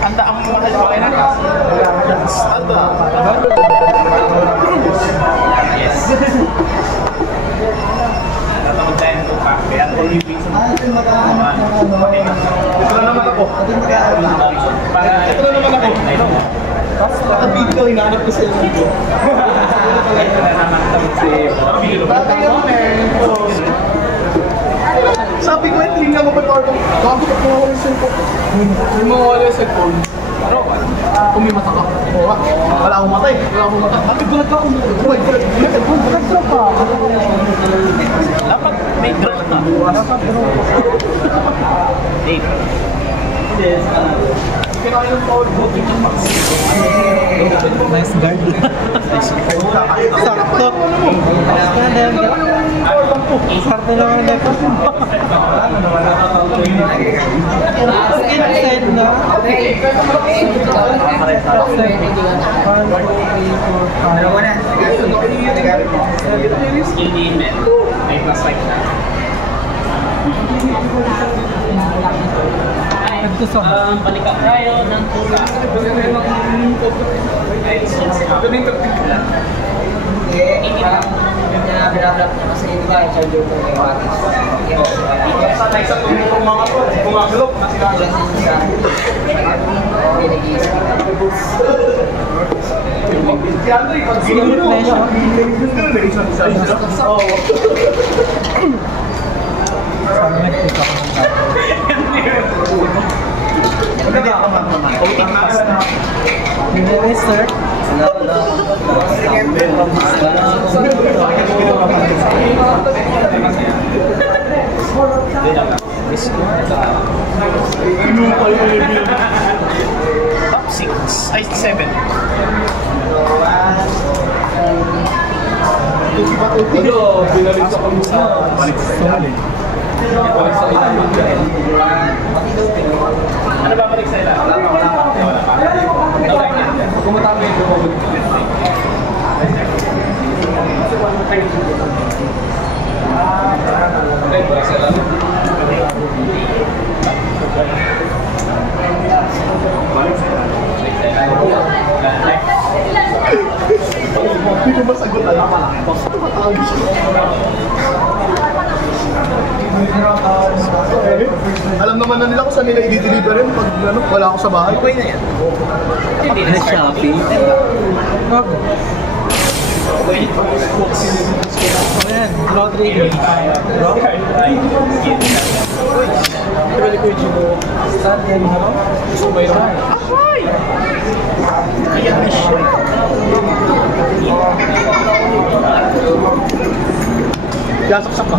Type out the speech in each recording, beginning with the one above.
Anda ang mahal ko na. Anda. Yes. Tatawag tayo nito pa. Kaya ang only reason. Ito na naman ako. Ito na naman ako. Ang video, hinahanap ko sa iyo dito. Ito na naman sabi ko, hindi nga mapatawag ko. Gago ka po yung cellphone. Hindi mo wala yung cellphone. Pero, kung may mata ka. Wala akong matay. Wala akong mata. Bakit gulat ka akong mata? Uy, gulat ka. Dapat may drone na. Dapat drone. Dave. Yes. Kaya yung power voting ng Max. Nice guard. Sakto. Sakto lang ang lepo. Inside na. Skill name and may plus 5 na. Balikan tayo ng tula. Binablak niya kasi di ba, charger ko kay Watis. Sanay sa tumulong mga to, bumagalok na sila. Pinag-iisip. Si Andre, pag sinulo mo, hindi ako magmamahal. Voting pass na. Yes, sir. Top 6, ay 7. Ano, pinalik sa kami sa balik sa ilalim. Balik sa ilalim. Ano ba balik sa ilalim? Wala pa. Kung matama ito, mabalik. Balik sa ilalim. Hindi ko masagot alam pala. Bakit matawag siya? Alam naman na nila kung saan nila i-deliver rin pag wala ako sa bahay. Okay na yan. Hindi na Shopee. Ayan, Rodrigo. Start yan mo. Gusto ba yun? Ahoy! Ayan na siya. Gasaksak ka.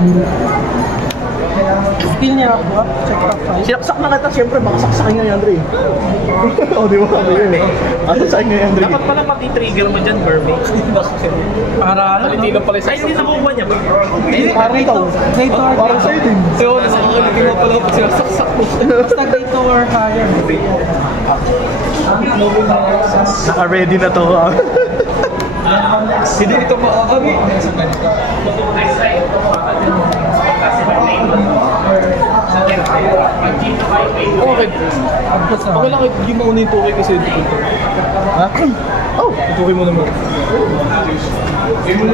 Skill niya ako, check top 5. Sinaksak na kita, siyempre baka saksakin nga yan, Andre. O, di ba kami yun eh. Saksakin nga yan, Andre. Dapat pala pati-trigger mo dyan, Burby. Para ano? Hindi lang pala Ay, hindi nakukuha niya. Para ito. Dito or Para sa'yo din. So, nasa ulitin mo pala pag sinasaksak mo. basta dito or higher. Naka-ready na to. Hindi ito makakami. Okay. Ako lang yung mauna yung tukay kasi ito. Ha? Oh! Tukay mo naman. Skill.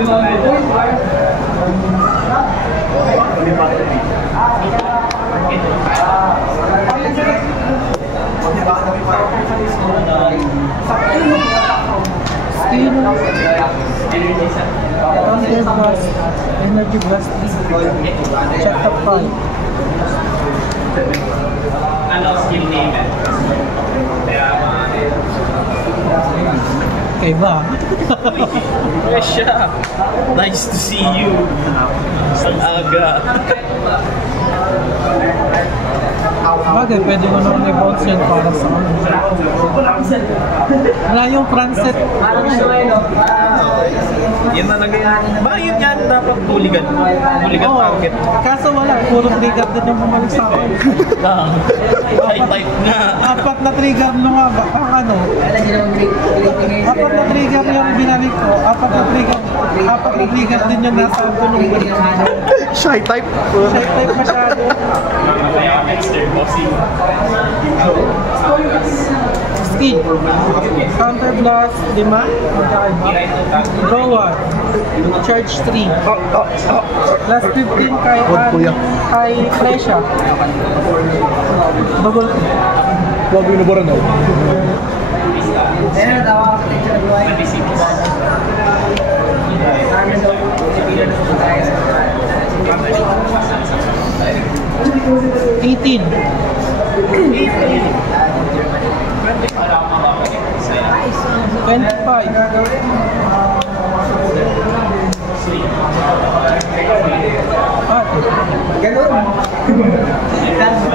Energy blast. Check top 5. Ano skill name eh? Kaya Okay ba? Fresh siya. Nice to see you. Ang aga. Bagay, pwede mo naman i-bounce yun para sa ano. Wala yung front set. Yan talaga yan. Ba yun yan? Dapat tuligan. Tuligan target. Kaso wala, puro trigger din yung bumalik sa akin. High type nga. Apat na trigger nung nga ba? Ang ano? Apat na trigger yung binalik ko. Apat na trigger din yung nasa tulong balik. Shy type. Shy type masyado. Kaya Dexter, bossy. 16. Counter blast, 5. Magkakaiba. Draw 1. Charge 3. Plus 15 kay kay Fresha. Double. Huwag yung nabaran ako. Ayun, tawa ko sa teacher na buhay. Ano daw, Pilipino na tayo sa 18.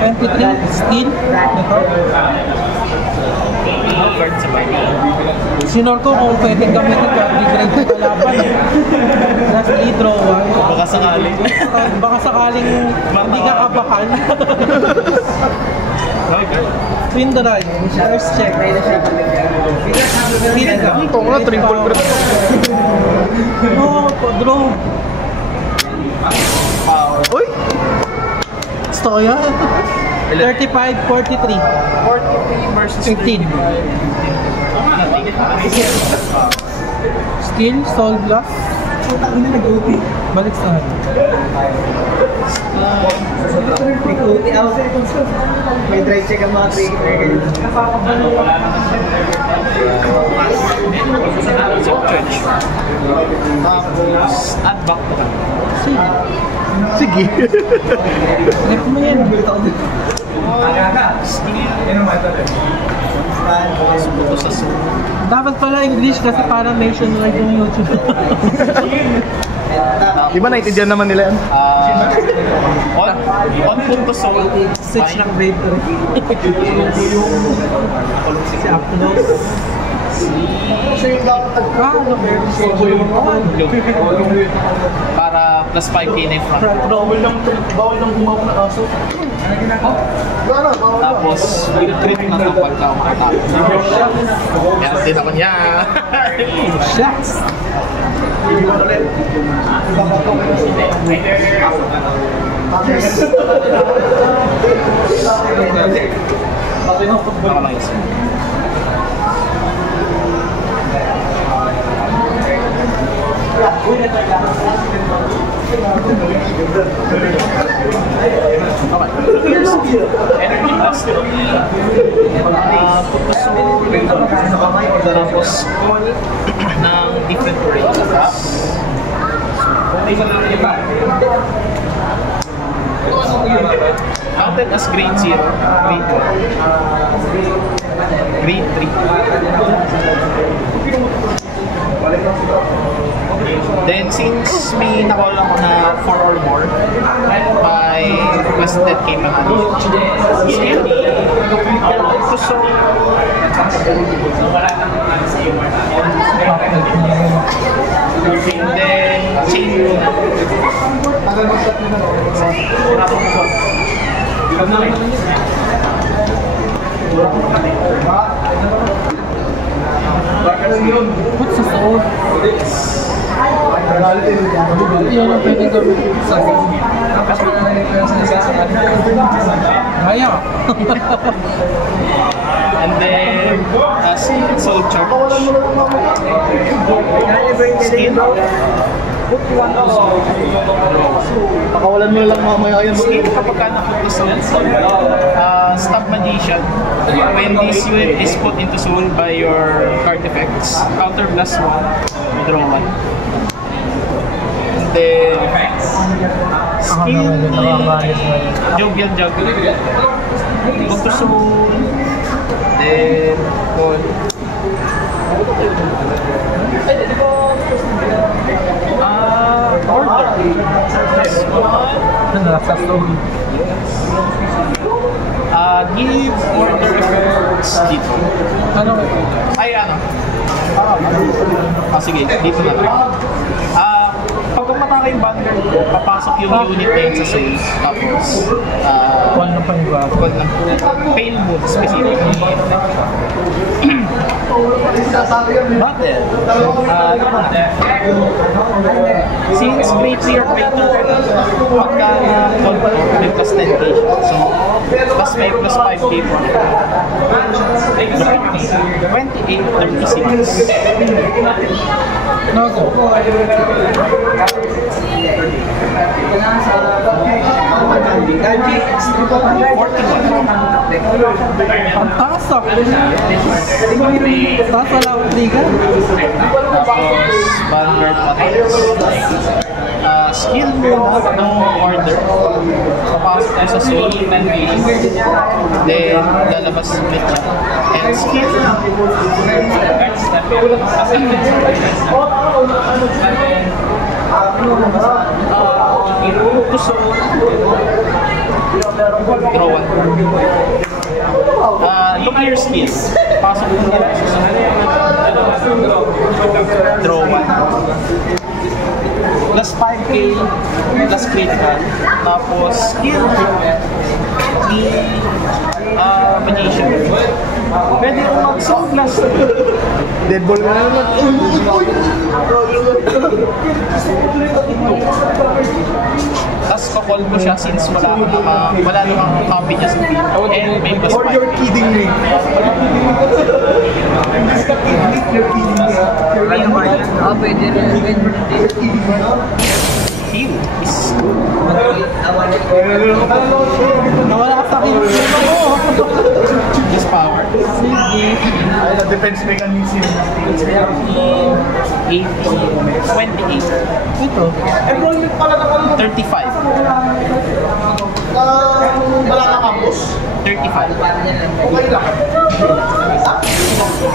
23, steel. Ito. Sinor ko kung pwedeng gamitin ka, hindi grade yung kalaban. Last draw 1. Baka sakaling. Baka sakaling hindi ka kabahan. Twin drive, first check. Hit ka. Ito nga, triple grip ito. Oo, draw. Uy! Stoya. 35, 43. 43 versus 18. Steel, soul blast. Balik sa akin. may dry check ang mga trigger. Tapos, add back to ka. Sige. Sige. Rep mo yan. Dapat pala English kasi parang nationwide yung YouTube. Di ba naintindihan naman nila yan? On punto soul. Switch ng grade to si Aplos. Ano Para plus 5k na yung front. Bawal lang humawak na aso. Tapos, trip na ito pagka makatapos. Meron din ako niya. Shots! Ako lang isa. Energy plus 3. Tapos ng different rates. Counted as grade 0, grade 1, grade 3. Then since may na-call ako na 4 or more by requested kay mga so and then chain What's the soul? Yan ang pwede gawin sa Kaya. and then soul charge. Skin. Pakawalan mo lang mamaya yan. Skin kapag ka napunta sa Stab Magician, when this unit is put into soul by your card effects, counter plus 1, draw 1. And then skill Jovial Juggle. Go to soul. Then call. Order. Plus 1. Nasa soul. Give order effects dito. Ano? Ay, ano? Sige, dito na lang. Pag umatake yung Vanguard ko, papasok yung unit na yun sa sales. Tapos, Call ng panibago. call ng pain mood, specifically. Battle. Since grade 0 or grade 2, pagka call pa may plus 10k siya. So, plus 5 plus 5k po. 2836. No go. Ang taas ah. Taas wala akong trigger. Tapos, Vanguard Patents. Skill muna ng order. Papasok tayo sa soul, 10 days. Then, lalabas ulit siya. And skill. Card step. Gusto draw one. Look at your skills. Pasok mo nila sa draw one. Plus 5k, plus critical. Tapos skill ni magician. Pwede kong mag-sunglass. Deadball ka na naman. Tapos pa-call ko siya since wala namang copy niya sa field. And may plus 5. You're kidding me. You're kidding me. Pwede rin. Heal is Nawala ka sa akin. just power. Sige. Ay, na defense mechanism. 80, 28, Ito. 35, Wala ka campus. 35. Okay lang.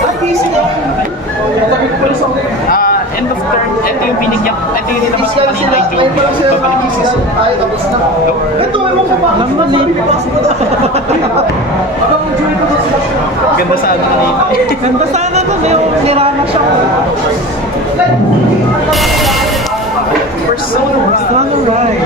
Ay, easy na. End of turn, ito yung binigyan, ito yung nilabas ko kanina kay Joey. Babalik yung season. Ay, tapos na. Ito, ewan ko ba? Alam mo din. Ganda sa ano kanina. Ganda sana to. May nirana siya. Persona. Sana right.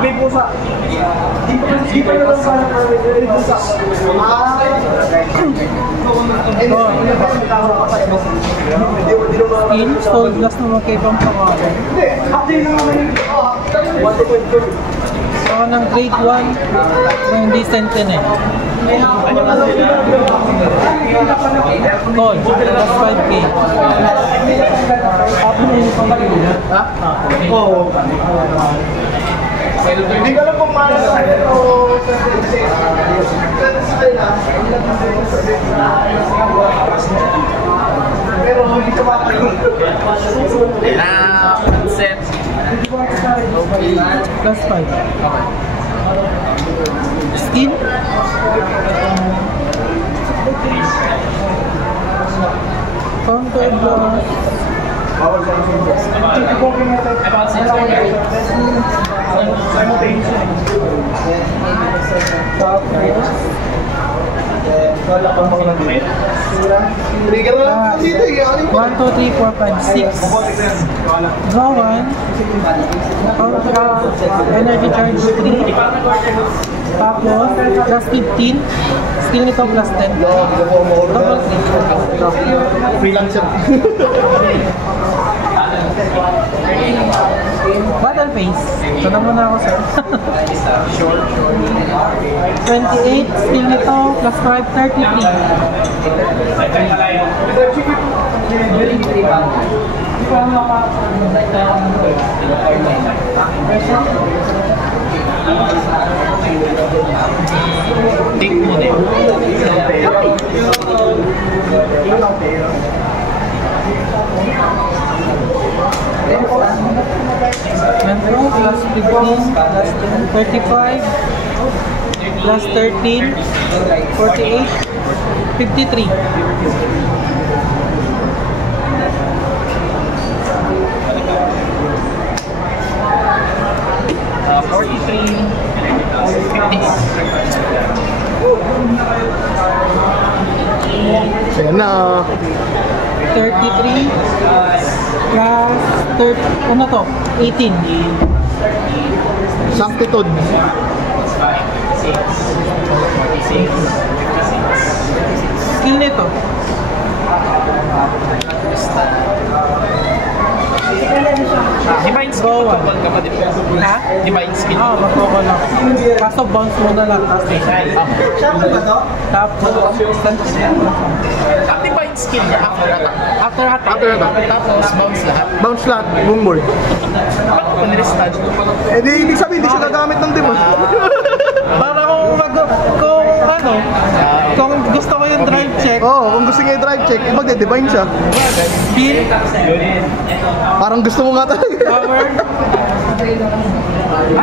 May pusa. Di pa naman sana may pusa. Skin, Soul Glass na magkaibang pangalan. Hindi, update na naman yung 1.2. Ako ng grade 1 ng decent din eh. Call, plus 5k. Tapos na yung pangkila. Oo. Hindi ko alam kung paano sa akin o pero hindi ko makakalun. Set. Plus 5. Skin. Counter blast. Trigger na lang dito eh. 1, 2, 3, 4, 5, 6. Draw 1. Energy charge 3. Tapos, plus 15. Skill nito plus 10. Double 3. Freelancer. Battle phase. Ito na muna ako sir. 28. Skill nito plus 5, 33. Take mo na yun. Metro plus 15 plus 10, 35 plus 13, 48, 53. Uh, 43, 58. Sige na. 33 plus 30, ano to? 18. Sanctitude. 5, 6, 46, 56. Skill nito. So, bounce mo na lang. Tapos, Activated skill niya after attack. after attack, After attack. Tapos bounce lahat. Bounce lahat, buong board. Paano kung nirestart? Eh di, ibig sabihin, hindi siya gagamit ng demon. para kung gusto ko yung drive check, Oo, kung gusto niya i-drive check, magde-divine siya. skill, Parang gusto mo nga talaga. power,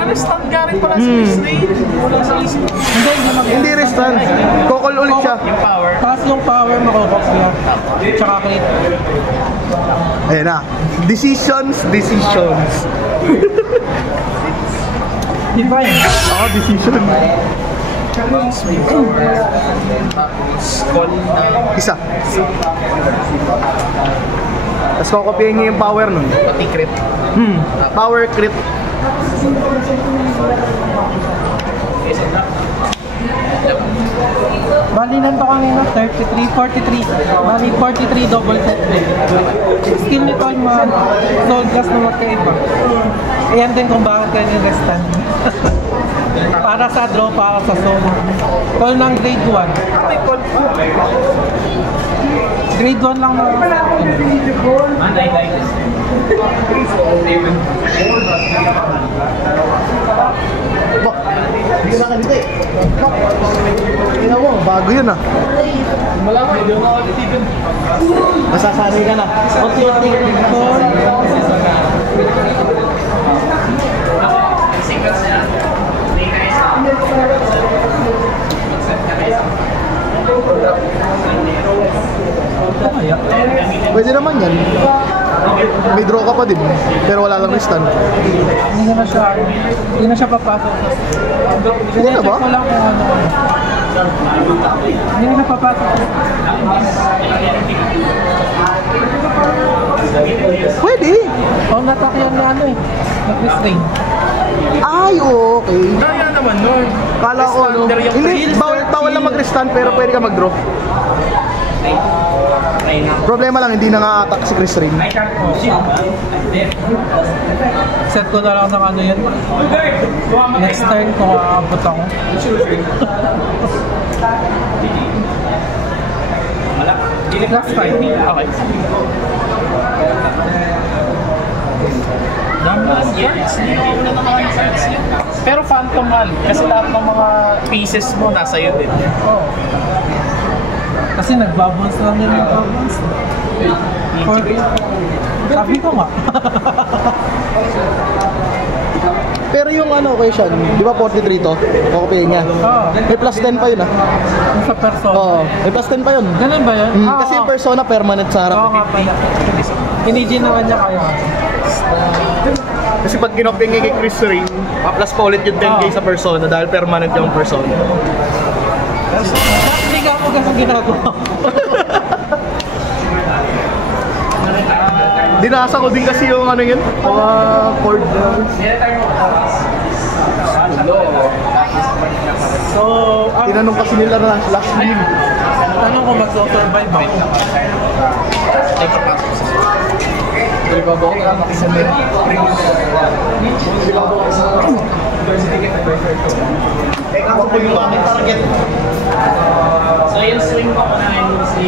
Restart ka rin pala sa Disney. Wala sa list. Hindi restart. Kokol ulit siya. Yung power. taas yung power, makukuha siya. Tsaka crit. Ayan na. Decisions. Divine. Decision. Bounce may power. Tapos call na Isa. Tapos kokopihin niya yung power nun. pati crit. Power crit. Bali nito kanina, 33, 43. Bali 43 double set. Skill nito ay soul gas na magkaiba. Ayan din kung bakit kayo nirestan. Para sa draw, para sa soul. Call ng grade 1. May call pa. Grade 1 lang naman. Hindi ka nakalita eh. Tingnan mo, bago yun ah. Malaman, hindi ako nakakatigan. Masasanay ka na. Automatic call. Pwede naman yan. May draw ka pa din. Pero wala lang stand. Hindi na siya papasok. Hindi na ba? Check ko lang kung ano. Hindi na papasok. Pwede. Natak yan na ano eh. Nag-restrain. Ay, okay. Kaya naman nun. Kala ko no. Standard yung Hindi, bawal lang mag-restand pero pwede ka mag-draw. Problema lang, hindi na nga attack si Chris Ring. Set ko na lang ng ano yan. Next turn kung aabot ako. Last time. Okay. Pero Phantom Hall, kasi lahat ng mga pieces mo nasa iyo din. Oo. Kasi nagbabounce lang yun yung babounce. Sabi ko nga. Pero yung ano kay Sean, di ba 43 to? Kukupihin niya. Oo. May plus 10 pa yun ah. Yung sa persona. Oo, may plus 10 pa yun. Ganun ba yun? Kasi yung persona permanent sa harap. Oo nga pala. Hinigi naman niya kayo. Kasi pag kinoping niya kay Chris Ring, plus pa ulit yung 10k sa persona dahil permanent yung persona. Hindi ka ako kasi ginagawa. Dinasa ko din kasi yung ano yun, mga chord. So, Tinanong kasi nila na last game. tanong kung magso-survive ako. Ay, papasok sa Ako po yung aking target. So yung swing ko na si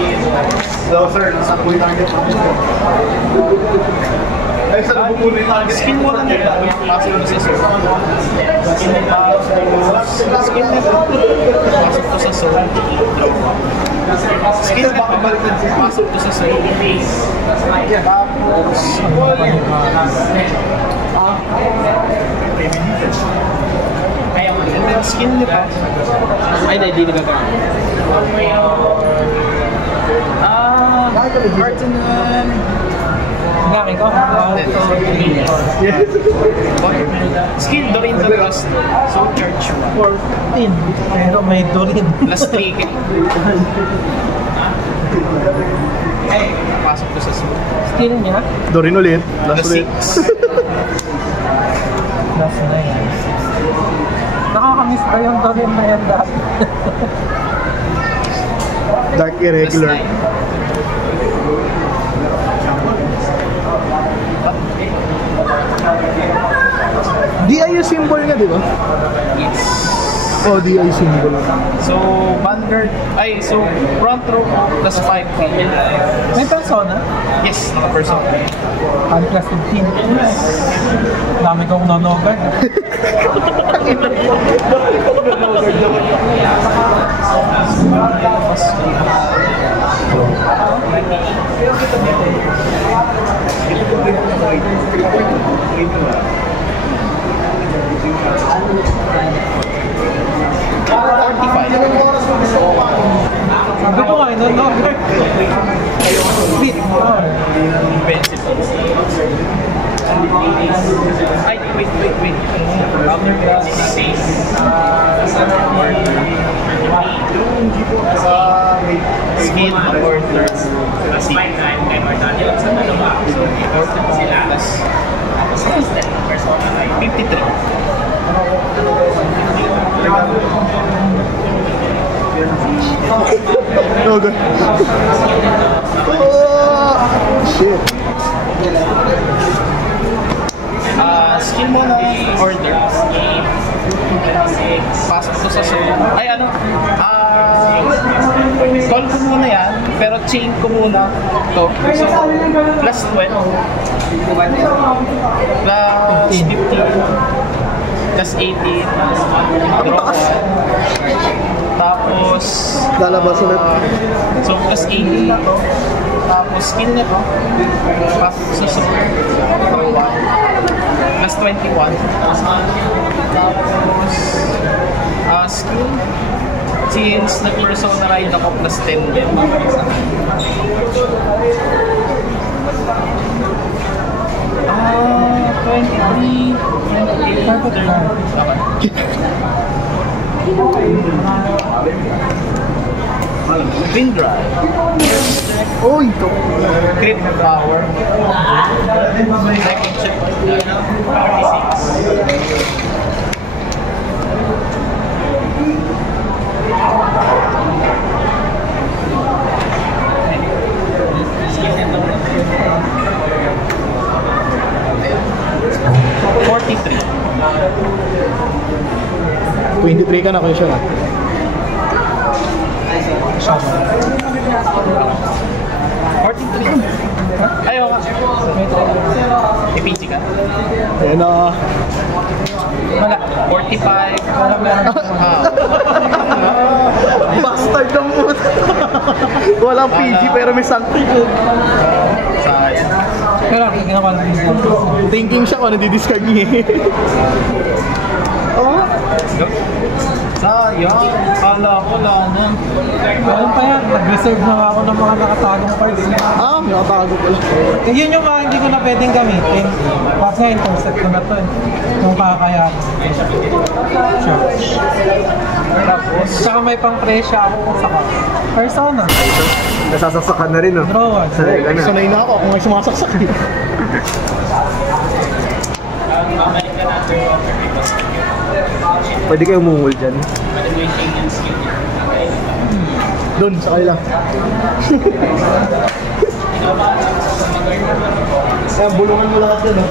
Hello sir, nasa po yung target. Ay, saan po yung target? skin mo lang nila. Pasok mo sa soul. Skin nila. Skin nila. Pasok ko sa soul. Skin nila. Pasok ko sa soul. Tapos skin nila. Ay, hindi nagagawa. Artinan. Gamit ko? Skill, Dorin the Trust. So, church. 14. Pero may Dorin. Plus 3K. Pasok ko sa soul. Skill niya? Dorin ulit. Plus 6. Plus 9. Nakakamiss ba yung Dorin na yan dati? Dark Irregular. DI yung symbol niya, di ba? Yes. Oh, DI symbol. So, vanguard, so front row plus 5 feet. May persona? Yes, naka-person. Ang plus 15. Dami kong nonogard. Sabi ko nga, nonogard. Sweet. Pencil. Ay, wait. Other class. Skin order. So, plus 53. No, good. Oh, shit. Skill mo na order. Pasok to sa suit. Ay, ano? Call ko muna yan, pero chain ko muna to. So, plus 12. Plus 15. Plus 18. Draw 1. Tapos, Lalabas ulit. so plus 18 na to. Tapos skill na to. Pasok sa suit. Draw 1. Plus 21. Tapos, skill. Since nag-persona ride ako, plus 10 din. 23, 28, 30. Wind drive. Oh, ito. Crit power. Second check. 43. 23 ka na, Kuya Sean. Ayaw nga. EPG ka? Ayan na. Wala. 45. Bastard ng mood. Walang PG pero may something. Sayang. Pero ginawa lang yung Thinking siya kung ano di-discard niya. Oo. Sayang. Kala ko wala na. Meron pa yan, nag-reserve na ako ng mga nakatagong cards. Nakatago pala. Eh, yun yung mga hindi ko na pwedeng gamitin. Kasi intercept ko na to eh. Yung kakaya. Sure. Tapos, saka may pang-presya ako kung saka. Persona. Nasasaksakan na rin, no? Draw one. Sanay na ako kung may sumasaksak. Pwede kayo umungol dyan. Doon, sa kanila. Ayan, bulungan mo lahat dyan, no?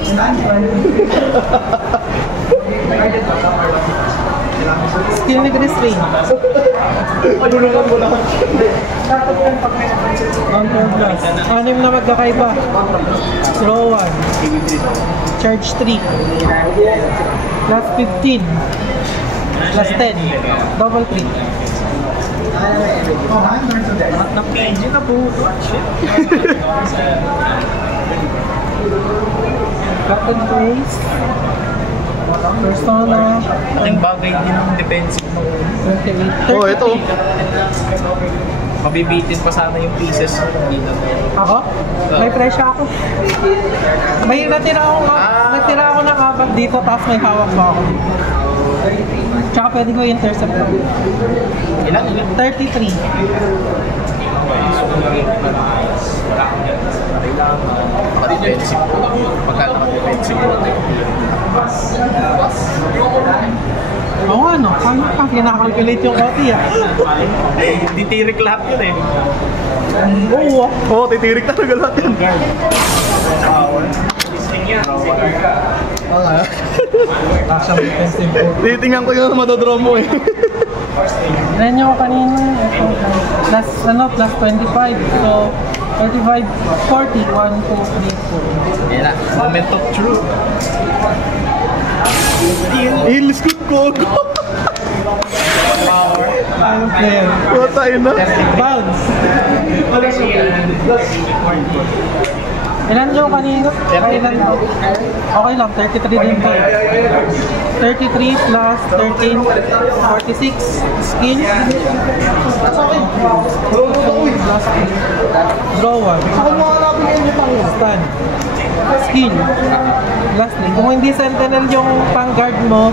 Skill ni Chris Rain. Bulungan mo lahat. Counter plus. 6 na magkakaiba. Draw 1. Charge 3. Plus 15. Plus 10. Double 3. Na-PG na po. Button face. Persona. Ang bagay din ng defensive mo. 28. Oh, ito. Mabibitin pa sana yung pieces dito. Ako? May presyo ako. May natira ako ng apat dito tapos may hawak pa ako. Tsaka pwede ko intercept lang. Ilan? 33. Naka-defensive. Pagka naka-defensive mo. Oo ano, paano pa kinakalculate yung OT ah? Hindi tirik lahat yun eh. Oo ah. Oo, titirik talaga lahat yan. Guard. Oo nga. Kasha defensive po. Titingnan ko yung matodraw mo eh. Ilan nyo kanina? Ito. Plus 25. So, 35, 40, 1, 2, 3, 4. Yan na, moment of truth. Heels ko. Power. Ano player? Patay na. Bounce. Ilan nyo kanina? Ilan to? Okay lang, 33 din to. 33 plus 13, 46. Skill. Plus 3. Draw 1. Stand. Skill. Lastly, kung hindi sentinel yung pang-guard mo,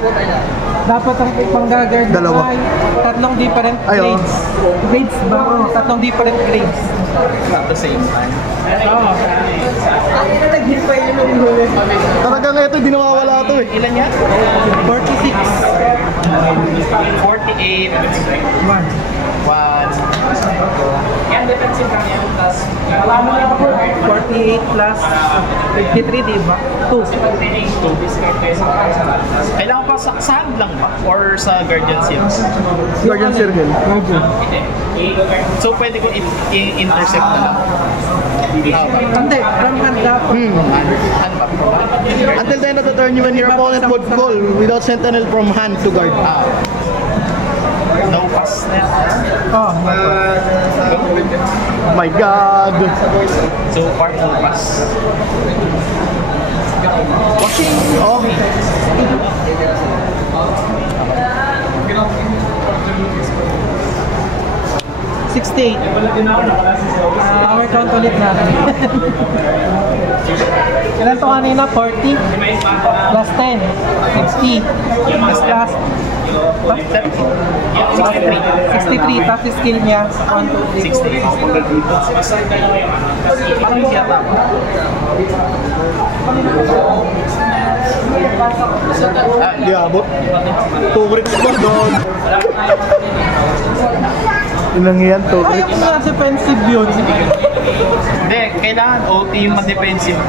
dapat ang pang-guard mo Dalawa. ay tatlong different Ay, oh. grades. Grades ba? Oh, tatlong different grades. At the same time. Oo. Talagang ito, hindi nawawala ito eh. Ilan yan? 46. 48. 1. 1. Yan, defensive lang yan. Plus, 48 plus 53, di ba? 2. kailangan pa sa hand lang ba? Or sa guardian seals? Guardian circle. So, pwede ko i-intercept na lang. Hindi, from hand dapat. Hand ba? Until the end of the turn, when your opponent would call without sentinel from hand to guard. No pass net. Oh, My God. So, far full pass. Oh. 68. Power count ulit natin. Ilan to kanina? 40? Plus 10. 60. Plus 63. Tapos skill niya. 1, 2, 3. 60. Parang hindi yata. Yeah, but 2 crits pa doon. Ilang yan, 2 Ayaw crits. ko na defensive yun. Hindi, kailangan OT yung ma-defensive.